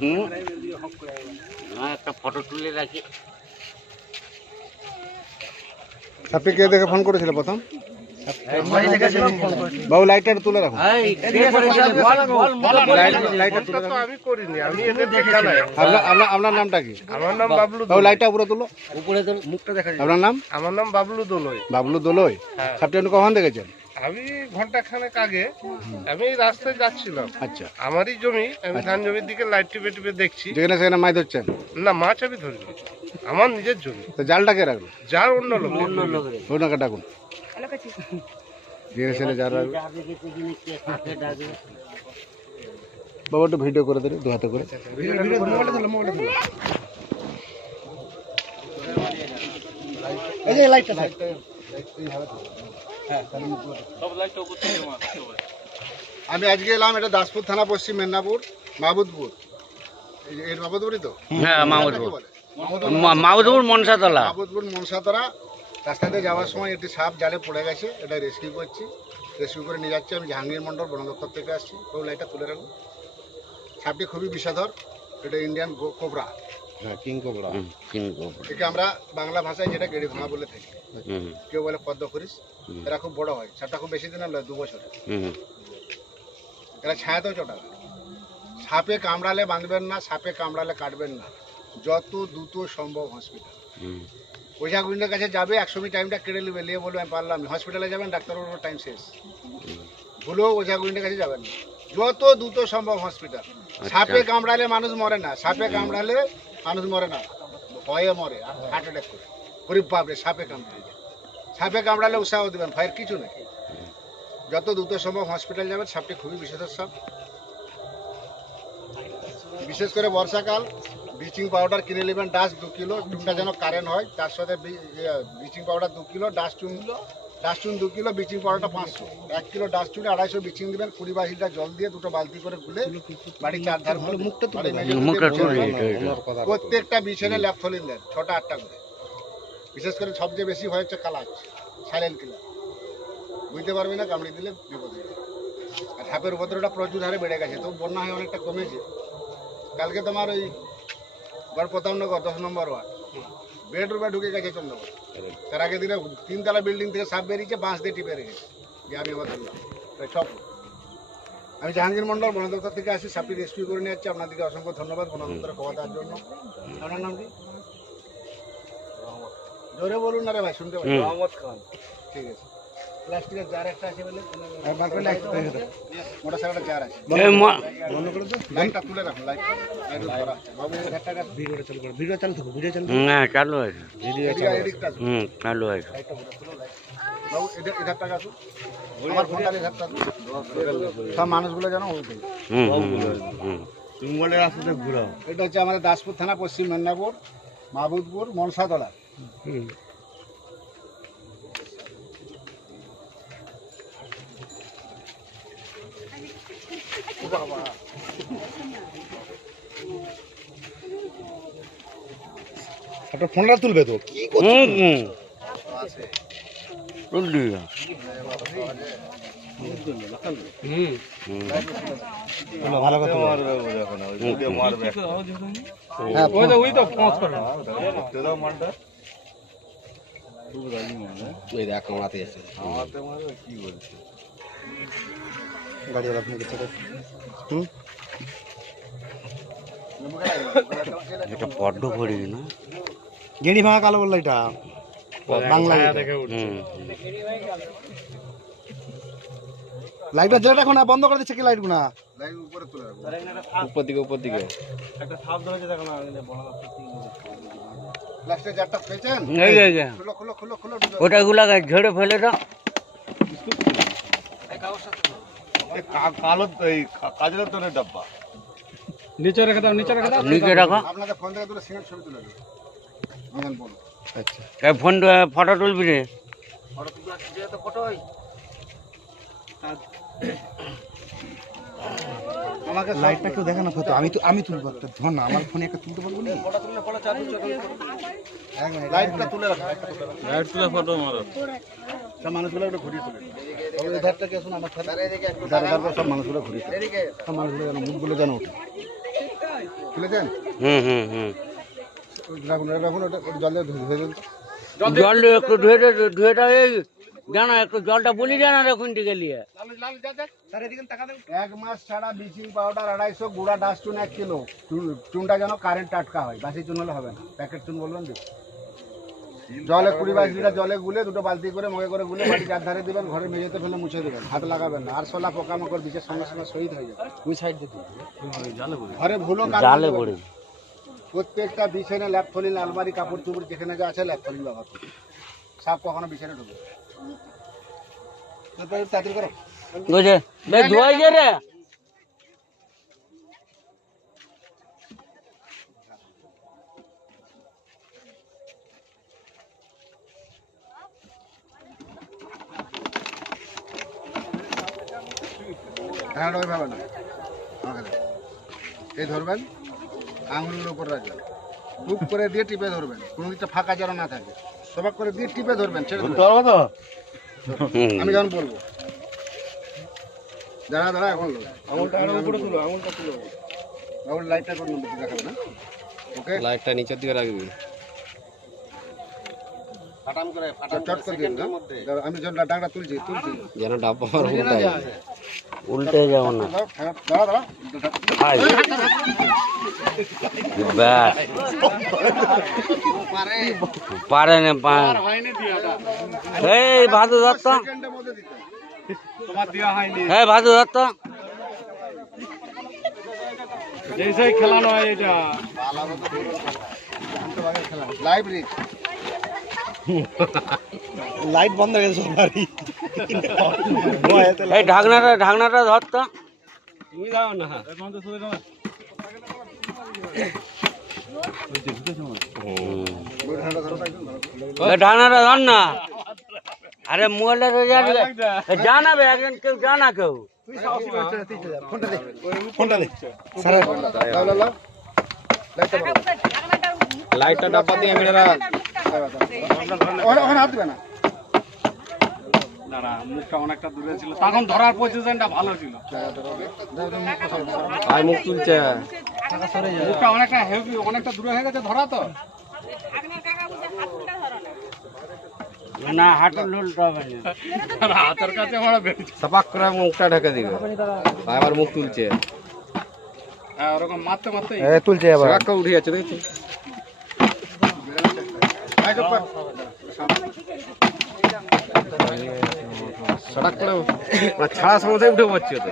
হুম? একটা ফটো তুলে রাখি। সাপটি কে দেখে ফোন করেছিল প্রথম? বাবু লাইটার তুলে রাখুন আপনার নামটা কি? আমার নাম বাবলু বাবু লাইটটা উপরে তুলো। উপরে মুখটা দেখা আপনার নাম? আমার নাম বাবলু দোলই। বাবলু দোলই। হ্যাঁ। সাপটি আপনি কখন দেখেছেন? আমি ঘণ্টা খানেক আগে আমি এই রাস্তায় যাচ্ছিলাম। আচ্ছা। আমারই জমি আমি ধান জমির দিকে লাইট টিপে টিপে দেখছি। যেখানে সেখানে মাছ ধরছেন? না মাছ আমি ধরিনি। আমার নিজের জমি। তো জালটা কে রাখল? যার অন্য লোক। অন্য লোকের। ওনাকে ডাকুন? যেখানে সেখানে যা কাকে ডাকবে? বাবু একটু ভিডিও করে দিলে দু হাতে করে। আমি আজকে এলাম এটা দাসপুর থানা পশ্চিম মেদিনীপুর মাহবুদপুর। এই- এর মাহবুদপুরই তো? হ্যাঁ বলে? মামুদপুর মনসাতলা। মাহবুদপুর মনসাতরা রাস্তা দিয়ে যাওয়ার সময় একটি সাপ জালে পড়ে গেছে এটা রেস্কিউ করছি। রেস্কিউ করে নিয়ে যাচ্ছি আমি জাহাঙ্গীর মন্ডল বন দপ্তর থেকে আসছি। ওই লাইটটা তুলে রাখুন। সাপটি খুবই বিষাধর এটা ইন্ডিয়ান কোবরা। হ্যাঁ কিং কোবরা হুম, চিনবো। একে আমরা বাংলা ভাষায় যেটা গেড়ি ভাঙা বলে থাকি। কেউ বলে পদ্ম করিস এরা খুব বড় হয়। সাপটা খুব বেশি দিনের নয় দু বছর এরা ছায়াতেও চটা। সাপে কামড়ালে বাঁধবেন না সাপে কামড়ালে কাটবেন না। যত দ্রুত সম্ভব হসপিটাল হুম, ওঝা গুন্ডের কাছে যাবে একশো মিনিট টাইমটা কেড়ে নেবে। নিয়ে বলবে আমি পারলাম না। হসপিটালে যাবেন ডাক্তারবাবুর টাইম শেষ। ভুলেও ওঝা গুন্ডের কাছে যাবেন না। যত দ্রুত সম্ভব হসপিটাল সাপে কামড়ালে মানুষ মরে না। সাপে কামড়ালে মানুষ মরে না, ভয়ে মরে হার্ট অ্যাটাক করে। গরিব পাবে সাপে কামড়ালে সাপে কামড়ালে উৎসাহ দেবেন, ভয়ের কিছু নেই। যত দ্রুত সম্ভব হসপিটাল যাবেন, সাপটি খুবই বিশেষ সাপ। বিশেষ করে বর্ষাকাল ব্লিচিং পাউডার কিনে নেবেন ডাস্ট দু কিলো চুনটা যেন কারেন্ট হয়, তার সাথে ব্লিচিং পাউডার দু কিলো ডাস্ট চুন ডাস্ট চুন দু কিলো ব্লিচিং পাউডারটা পাঁচশো। এক কিলো ডাস্ট চুনে আড়াইশো ব্লিচিং দেবেন কুড়ি বাইশ লিটার জল দিয়ে দুটো বালতি করে গুলে বাড়ির চার ধার মুখটা। প্রত্যেকটা বিছানে ল্যাপথলিন দেন ছটা আটটা করে। বিশেষ করে সবচেয়ে বেশি ভয় হচ্ছে কালাচ সাইলেন্ট কিলার বুঝতে পারবি না কামড়ে দিলে বিপদ হয়ে আর সাপের উপদ্রবটা প্রচুর হারে বেড়ে গেছে তো বন্যা হয়ে অনেকটা কমেছে। কালকে তোমার ওই গড় প্রতাপনগর দশ নম্বর ওয়ার্ড। বেডরুমে ঢুকে গেছে চন্দ্রবাবু তার আগে দিনে তিনতলা বিল্ডিং থেকে সাপ বেরিয়েছে বাঁশ দিয়ে টিপে রেখেছে। যে আমি আমার ধরলাম প্রায় সব। আমি জাহাঙ্গীর মন্ডল বন দপ্তর থেকে আসি সাপটি রেস্কিউ করে নিয়ে যাচ্ছি আপনাদেরকে অসংখ্য ধন্যবাদ বন দপ্তরে খবর দেওয়ার জন্য। আপনার নাম কি? জোরে বলুন না রে ভাই শুনতে পাচ্ছি। হুম। মোহাম্মদ খান। ঠিক আছে। প্লাস্টিকের জার একটা আছে বলে। মোটর সাইকেলের জার আছে। এই ম- লাইটটা তুলে রাখুন লাইট লাইট ধরা বাবু এই ঘরটা ভিডিওটা চালু করো ভিডিও চালু থাকো ভিডিও চালু হ্যাঁ চালু আছে এদিকে এদিকটা হুম চালু আছে লাইটটা পুরো তুলো লাইট। বাবু এদের এধার টাকা আসুন আমার ফোনটা এধার টাকা সব মানুষগুলো হুম হুম, হুম এটা হচ্ছে আমাদের দাসপুর থানা পশ্চিম মেদিনীপুর মাহবুবপুর মনসাতলা। একটা ফোনটা তুলবে তো। কি হুম হুম। তুললি ভালো কথা হ্যাঁ আপনি হুম। এটা বড্ড ভরি না? গেড়ি ভাঙা কালো বলল এটা। বাংলা লাইটটা জ্বালাটা এখন বন্ধ করে দিচ্ছে কি লাইট গুনা উপরে জারটা এই যে, এই যে। খুলো খুলো খুলো খুলো। ওটা গুলা ঝেড়ে ফেলে দাও। কালো এই কাজের তোর ডাব্বা। নিচে রাখো আপনাদের ফোন থেকে তুলে সিঙ্গেল ছবি তুলে আচ্ছা। ফোন ফটো তুলবি রে ফটো তুলে তো ফটো আমাকে লাইটটা কেউ দেখে না আমি তো আমি তুলবো একটা। ধর না আমার ফোনে একটা তুলতে পারব না? লাইটটা তুলে রাখো লাইট তুলে ফটো মারো। সব মানুষগুলো একটু ঘুরিয়ে তুলে। কি আমার সাথে? সব মানুষগুলো ঘুরিয়ে তুলে। সব মানুষগুলো যেন মুখগুলো যেন ওঠে। খুলেছেন হুম হুম হুম। রাখুন রাখুন ওটা ওটা জলে ধুয়ে ধুয়ে দিন জল একটু ধুয়ে ধুয়েটা এই জানা একটু জলটা বলি জানা রেখুন দিকে নিয়ে এক মাস ছাড়া ব্লিচিং পাউডার আড়াইশো গুঁড়া চুন এক কিলো। চুনটা যেন কারেন্ট টাটকা হয় বাসি চুন হলে হবে না। প্যাকেট চুন বলবেন জলে কুড়ি বাইশ লিটার জলে গুলে দুটো বালতি করে মগে করে গুলে বাড়ি চার ধারে দিবেন ঘরে মেঝেতে ফেলে মুছে দেবেন হাত লাগাবেন না। আর সোলা পোকামাকড় বিচের সঙ্গে সঙ্গে শহীদ হয়ে যাবে। ওই সাইড ঘরে ভুলো জালে পড়ে। প্রত্যেকটা বিছানে ল্যাপথলিন আলমারি কাপড় চুপড় যেখানে যা আছে ল্যাপথলিন লাগাতে সাপ কখনো বিছানে ঢুকে তাড়াতাড়ি করো। বুঝে? বে ধোয়াই যে রে। হ্যাঁ ওইভাবে না। এই ধরবেন। আঙুলের উপর রাখবেন। বুক করে দিয়ে টিপে ধরবেন। কোনো দিকটা ফাঁকা যেন না থাকে। সবাক করে দিয়ে টিপে ধরবেন ছেড়ে আমি যখন বলব। দাঁড়া দাঁড়া এখন আঙুলটা আরও উপরে তুলো আঙুলটা তুলো। আঙুল লাইটটা করে নেবে দেখাবে না ওকে? লাইটটা নিচের দিকে রাখবি। চট করে দিন আমি যখন ডাকটা তুলছি তুলছি। যেন ডাব্বা উল্টে যাব না। দাঁড়া দাঁড়া দাঁড়া হাই। ব্যাস। পারে না পারে এই ভাদু দত্ত। সেকেন্ডের মধ্যে দিতে হ্যাঁ ভাদু দত্ত লাইভ রিক লাইট বন্ধ হয়ে গেছে সবারই। এই ঢাকনাটা ঢাকনাটা ধর ধরত এই ঢাকনাটা ধর না। আরে মোবাইলটা রোজা জানাবে একজন কেউ জানা কেউ। ফোনটা দে। লাইটটা ডাব্বা দিয়ে মেরে রাখ। ওখানে হাত দিবে না। তখন ধরার পজিশনটা ভালো ছিল। আর মুখ তুলছে। মুখটা অনেকটা হেভি অনেকটা দূরে হয়ে গেছে ধরা তো। না হাঁটুর হাতের কাছে আমরা বেরিয়েছি সাপাক করে মুখটা ঢেকে দিবে। আবার মুখ তুলছে। হ্যাঁ ওরকম মারতে মারতে তুলছে সাপাক্কা উঠে যাচ্ছে দেখছি? সটাক করে ছাড়া সময় উঠে পড়ছে তো?